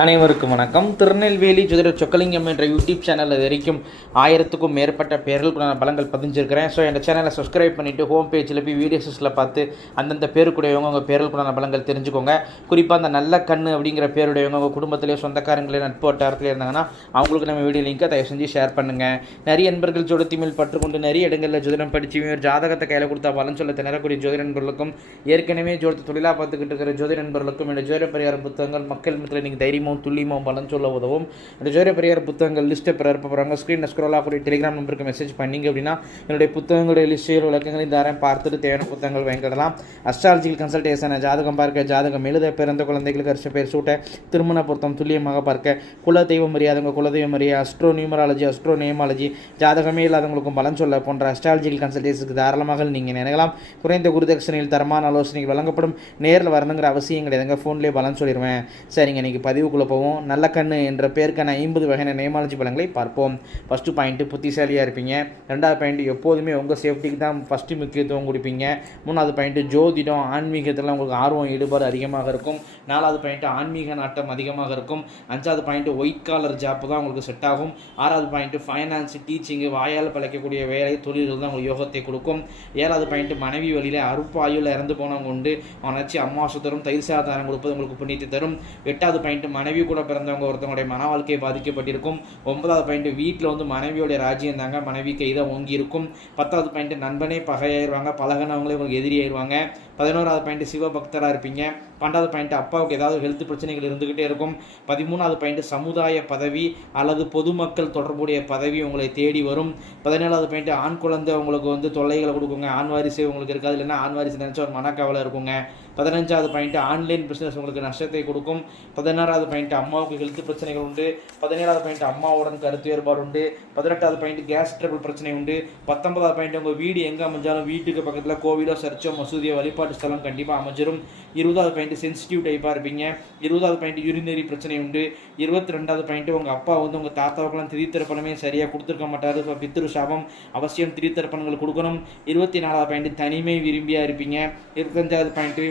அனைவருக்கும் வணக்கம். திருநெல்வேலி ஜோதிடர் சொக்கலிங்கம் என்ற யூடியூப் சேனலில் இது வரைக்கும் ஆயிரத்துக்கும் மேற்பட்ட பேர்களுக்குள்ள பலங்கள் பதிஞ்சிருக்கிறேன். ஸோ என் சேனலை சப்ஸ்கிரைப் பண்ணிவிட்டு ஹோம் பேஜில் போய் வீடியோஸில் பார்த்து அந்தந்த பேருக்குடையவங்க உங்கள் பேர்களுக்குள்ள பலங்கள் தெரிஞ்சுக்கோங்க. குறிப்பாக அந்த நல்ல கண்ணு அப்படிங்கிற பேருடையவங்க உங்கள் குடும்பத்திலேயே சொந்தக்காரங்களே நட்பு வட்டாரத்தில் இருந்தாங்கன்னா அவங்களுக்கு நம்ம வீடியோ லிங்கை தயவு செஞ்சு ஷேர் பண்ணுங்கள் நிறைய நண்பர்கள் ஜோடத்திமேல் பற்றுக்கொண்டு நிறைய இடங்களில் ஜோதிடம் படித்து ஒரு ஜாதகத்தை கையில் கொடுத்தா பலன் சொல்ல திணறக்கூடிய ஜோதி நண்பர்களுக்கும் ஏற்கனவே ஜோதி தொழிலாக பார்த்துக்கிட்டு இருக்கிற ஜோதி நண்பர்களுக்கும் என்னோட ஜோதிட பரிகார புத்தகங்கள் மக்கள் மத்தியில் நீங்கள் தைரியம் துல்லியமும் பலன் சொல்ல உதவும். இந்த ஜோரிய பெரியார் புத்தகங்கள் லிஸ்ட்டை பெற போகிறாங்க ஸ்க்ரீனில் ஸ்க்ரோல் ஆகக்கூடிய டெலிகிராம் நம்பருக்கு மெசேஜ் பண்ணீங்க அப்படின்னா என்னுடைய புத்தகங்களுடைய லிஸ்டில் விளக்கங்களையும் தரேன். பார்த்துட்டு தேவையான புத்தகங்கள் வாங்கிடலாம் அஸ்ட்ராலஜிக்கல் கன்சல்டேஷன் ஜாதகம் பார்க்க ஜாதகம் எழுத பிறந்த குழந்தைகளுக்கு அரிசி பேர் சூட்ட திருமண பொருத்தம் துல்லியமாக பார்க்க குல தெய்வம் அறியாதவங்க குலதெய்வம் அறிய அஸ்ட்ரோ நியூமராலஜி அஸ்ட்ரோ நேமாலஜி ஜாதகமே இல்லாதவங்களுக்கும் பலன் சொல்ல போன்ற அஸ்ட்ராலஜிக்கல் கன்சல்டேஷனுக்கு தாராளமாக நீங்கள் நினைக்கலாம் குறைந்த குருதட்சணையில் தரமான ஆலோசனைகள் வழங்கப்படும். நேரில் வரணுங்கிற அவசியம் கிடையாதுங்க. ஃபோன்லேயே பலன் சொல்லிடுவேன் சரிங்க இன்றைக்கி பதிவு போவோம். நல்ல கண்ணு என்ற பேருக்கான ஐம்பது வகையான நேமாலஜி பலங்களை பார்ப்போம். ஃபஸ்ட்டு பாயிண்ட்டு புத்திசாலியாக இருப்பீங்க. ரெண்டாவது பாயிண்ட் எப்போதுமே உங்கள் சேஃப்டிக்கு தான் ஃபஸ்ட்டு முக்கியத்துவம் கொடுப்பீங்க. மூணாவது பாயிண்ட்டு ஜோதிடம் ஆன்மீகத்தில் உங்களுக்கு ஆர்வம் ஈடுபாடு அதிகமாக இருக்கும். நாலாவது பாயிண்ட்டு ஆன்மீக நாட்டம் அதிகமாக இருக்கும். அஞ்சாவது பாயிண்ட்டு ஒயிட் காலர் ஜாப்பு தான் உங்களுக்கு செட் ஆகும். ஆறாவது பாயிண்ட்டு ஃபைனான்ஸ் டீச்சிங்கு வாயால் பழைக்கக்கூடிய வேலை தொழில்கள் தான் உங்களுக்கு யோகத்தை கொடுக்கும். ஏழாவது பாயிண்ட்டு மனைவி வழியில் அறுப்பாயுள் இறந்து போனவங்க உண்டு. அவனாச்சு அம்மாசு தரும் தயிர் சாதாரம் கொடுப்பது உங்களுக்கு புண்ணியத்தை தரும். எட்டாவது பாயிண்ட்டு மனைவி கூட பிறந்தவங்க ஒருத்தவங்களுடைய மன வாழ்க்கை பாதிக்கப்பட்டிருக்கும். ஒன்பதாவது பாயிண்ட் வீட்டில் வந்து மனைவியோடைய ராஜ்யம் தாங்க. மனைவி கைதான் ஓங்கி இருக்கும் பத்தாவது பாயிண்ட் நண்பனே பகையாயிருவாங்க. பழகினவங்களே உங்களுக்கு எதிரியாயிருவாங்க. பதினோராவது பாயிண்ட் சிவபக்தராக இருப்பீங்க. பன்னெண்டாவது பாயிண்ட் அப்பாவுக்கு ஏதாவது ஹெல்த் பிரச்சனைகள் இருந்துக்கிட்டே இருக்கும். பதிமூணாவது பாயிண்ட் சமுதாய பதவி அல்லது பொதுமக்கள் தொடர்புடைய பதவி உங்களை தேடி வரும். பதினேழாவது பாயிண்ட் ஆண் குழந்தை உங்களுக்கு வந்து தொல்லைகளை கொடுக்குங்க. ஆண் வாரிசு உங்களுக்கு இருக்காது. இல்லைன்னா ஆண் வாரிசு நினச்ச ஒரு மனக்கவலை இருக்குங்க. பதினஞ்சாவது பாயிண்ட் ஆன்லைன் பிஸ்னஸ் உங்களுக்கு நஷ்டத்தை கொடுக்கும். பதினாறாவது பாயிண்ட் அம்மாவுக்கு ஹெல்த் பிரச்சனைகள் உண்டு. பதினேழாவது பாயிண்ட் அம்மாவுடன் கருத்து வேறுபாடு உண்டு. பதினெட்டாவது பாயிண்ட் கேஸ் ட்ரபிள் பிரச்சனை உண்டு. பத்தொன்பதாவது பாயிண்ட் உங்கள் வீடு எங்கே அமைஞ்சாலும் வீட்டுக்கு பக்கத்தில் கோவிலோ சர்ச்சோ மசூதியோ வழிபாட்டு ஸ்தலம் கண்டிப்பாக அமைஞ்சிரும். இருபதாவது பாயிண்ட் சென்சிட்டிவ் டைப்பாக இருப்பீங்க. இருபதாவது பாயிண்ட் யூரினரி பிரச்சனை உண்டு. இருபத்தி ரெண்டாவது பாயிண்ட் உங்கள் அப்பா வந்து உங்கள் தாத்தாவுக்கெல்லாம் திரித்திருப்பணமே சரியாக கொடுத்துருக்க மாட்டார். ஸோ பித்திரு சாபம் அவசியம் திரித்திருப்பணங்கள் கொடுக்கணும். இருபத்தி நாலாவது பாயிண்ட் தனிமை விரும்பியாக இருப்பீங்க. இருபத்தஞ்சாவது பாயிண்ட்டு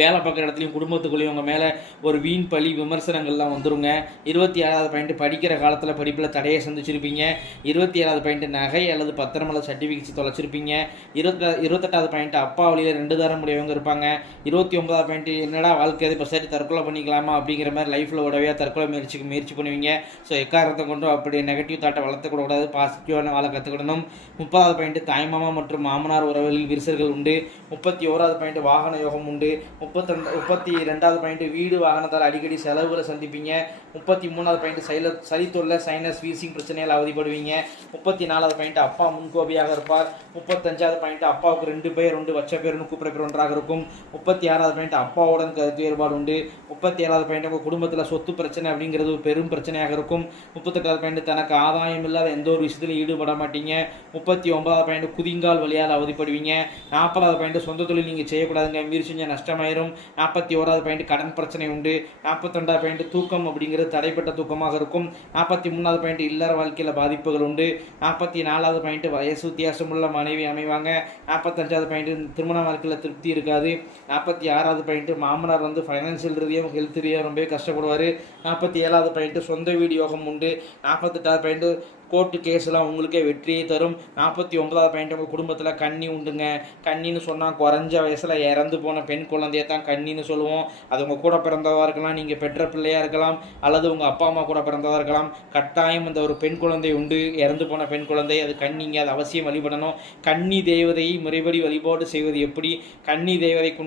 வேலை பார்க்குற இடத்துலையும் குடும்பத்துக்குள்ளேயும் உங்கள் மேலே ஒரு வீண் பழி விமர்சனங்கள்லாம் வந்துருங்க. இருபத்தி ஏழாவது பாயிண்ட் படிக்கிற காலத்தில் படிப்பில் தடையை சந்திச்சிருப்பீங்க. இருபத்தி ஏழாவது பாயிண்ட் நகை அல்லது பத்திரமலை சர்டிஃபிகேட்ஸ் தொலைச்சிருப்பீங்க. இருபத்தி இருபத்தெட்டாவது பாயிண்ட் அப்பா வழியில் ரெண்டு தரம் முடியவங்க இருப்பாங்க. இருபத்தி ஒன்பதாவது பாயிண்ட் என்னடா வாழ்க்கை இப்போ சரி தற்கொலை பண்ணிக்கலாமா அப்படிங்கிற மாதிரி லைஃப்பில் உடவையாக தற்கொலை முயற்சிக்கு முயற்சி பண்ணுவீங்க. ஸோ எக்காரத்தை கொண்டு அப்படி நெகட்டிவ் தாட்டை வளர்த்துக்கூடாது பாசிட்டிவான வாழ கற்றுக்கிடணும் முப்பதாவது பாயிண்ட் தாய்மாமா மற்றும் மாமனார் உறவுகளில் விரிசல்கள் உண்டு. முப்பத்தி ஓராவது பாயிண்ட் வாகன யோகம் உண்டு. முப்பத்தி முப்பத்தி ரெண்டாவது பாயிண்ட் வீடு வாகனத்தால் அடிக்கடி செலவுகளை சந்திப்பீங்க. முப்பத்தி மூணாவது பாயிண்ட் சைல சளித்தொல்ல சைனஸ் வீசிங் பிரச்சனையால் அவதிப்படுவீங்க. முப்பத்தி நாலாவது பாயிண்ட் அப்பா முன்கோபியாக இருப்பார். முப்பத்தஞ்சாவது பாயிண்ட் அப்பாவுக்கு ரெண்டு பேர் உண்டு வச்ச பேர்னு கூப்பிட பேர் ஒன்றாக இருக்கும். முப்பத்தி ஆறாவது பாயிண்ட் அப்பாவுடன் கருத்து வேறுபாடு உண்டு. முப்பத்தி ஏழாவது பாயிண்ட் உங்கள் குடும்பத்தில் சொத்து பிரச்சனை அப்படிங்கிறது ஒரு பெரும் பிரச்சனையாக இருக்கும். முப்பத்தெட்டாவது பாயிண்ட் தனக்கு ஆதாயம் இல்லாத எந்த ஒரு விஷயத்திலும் ஈடுபட மாட்டீங்க. முப்பத்தி ஒன்பதாவது பாயிண்ட் குதிங்கால் வழியால் அவதிப்படுவீங்க. நாற்பதாவது பாயிண்ட் சொந்த தொழில் நீங்கள் செய்யக்கூடாதுங்க. மீறி செஞ்ச நஷ்டமாயிரும் நாற்பத்தி ஓராவது பாயிண்ட் கடன் பிரச்சனை உண்டு. நாற்பத்தி ரெண்டாவது பாயிண்ட் தூக்கம் அப்படிங்கிறது தடைப்பட்ட தூக்கமாக இருக்கும். நாற்பத்தி மூணாவது பாயிண்ட் இல்லற வாழ்க்கையில் பாதிப்புகள் உண்டு. நாற்பத்தி நாலாவது பாயிண்ட் வயசு வித்தியாசமுள்ள மனைவி அமைவாங்க. நாற்பத்தஞ்சாவது பாயிண்ட் திருமண வாழ்க்கையில் திருப்தி இருக்காது. நாற்பத்தி ஆறாவது பாயிண்ட் மாமனார் வந்து ஃபைனான்சியல் ரீதியாக ஹெல்த் ரீதியாக ரொம்பவே கஷ்டப்படுவார். நாற்பத்தி ஏழாவது பாயிண்ட் சொந்த வீடு யோகம் உண்டு. நாற்பத்தெட்டாவது பாயிண்ட் கோர்ட்டு கேஸ்லாம் உங்களுக்கே வெற்றியை தரும். நாற்பத்தி ஒன்பதாவது பாயிண்ட் உங்கள் குடும்பத்தில் கண்ணி உண்டுங்க. கண்ணின்னு சொன்னால் குறைஞ்ச வயசில் இறந்து போன பெண் குழந்தைய தான் கண்ணின்னு சொல்லுவோம். அது உங்கள் கூட பிறந்ததாக இருக்கலாம் நீங்கள் பெற்ற பிள்ளையாக இருக்கலாம் அல்லது உங்கள் அப்பா அம்மா கூட பிறந்ததாக இருக்கலாம். கட்டாயம் இந்த ஒரு பெண் குழந்தை உண்டு. இறந்து போன பெண் குழந்தை அது கண்ணிங்க அது அவசியம் வழிபடணும். கன்னி தேவதையை முறைப்படி வழிபாடு செய்வது எப்படி? கன்னி தேவதைக்கு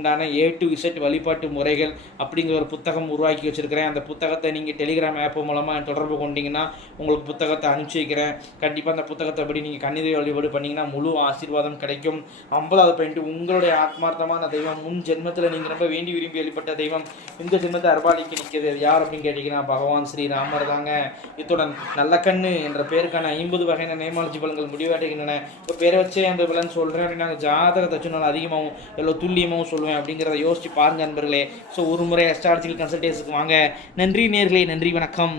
ஏ டு இசட் வழிபாட்டு முறைகள் அப்படிங்கிற ஒரு புத்தகம் உருவாக்கி வச்சுருக்கிறேன். அந்த புத்தகத்தை நீங்கள் டெலிகிராம் ஆப் மூலமாக தொடர்பு கொண்டீங்கன்னா உங்களுக்கு புத்தகத்தை அனுப்பிச்சி நினைக்கிறேன். கண்டிப்பாக அந்த புத்தகத்தை படி நீங்கள் கன்னிதை வழிபாடு பண்ணீங்கன்னா முழு ஆசீர்வாதம் கிடைக்கும். ஐம்பதாவது பாயிண்ட் உங்களுடைய ஆத்மார்த்தமான தெய்வம் முன் ஜென்மத்தில் நீங்கள் ரொம்ப வேண்டி விரும்பி வெளிப்பட்ட தெய்வம் இந்த ஜென்மத்தை அர்பாலிக்கு நிற்கிறது. யார் அப்படின்னு கேட்டிங்கன்னா பகவான் ஸ்ரீராமர் தாங்க. இத்துடன் நல்ல கண்ணு என்ற பேருக்கான ஐம்பது வகையான நேமாலஜி பலன்கள் முடிவடைகின்றன. இப்போ பேரை வச்சே அந்த பலன் சொல்கிறேன் அப்படின்னா ஜாதகத்தை வச்சு நான் அதிகமாகவும் எவ்வளோ துல்லியமாகவும் சொல்லுவேன் அப்படிங்கிறத யோசிச்சு பாருங்க நண்பர்களே. ஸோ ஒரு முறை அஸ்ட்ராலஜிக்கல் கன்சல்டேஷனுக்கு வாங்க. நன்றி நேர்களே நன்றி வணக்கம்.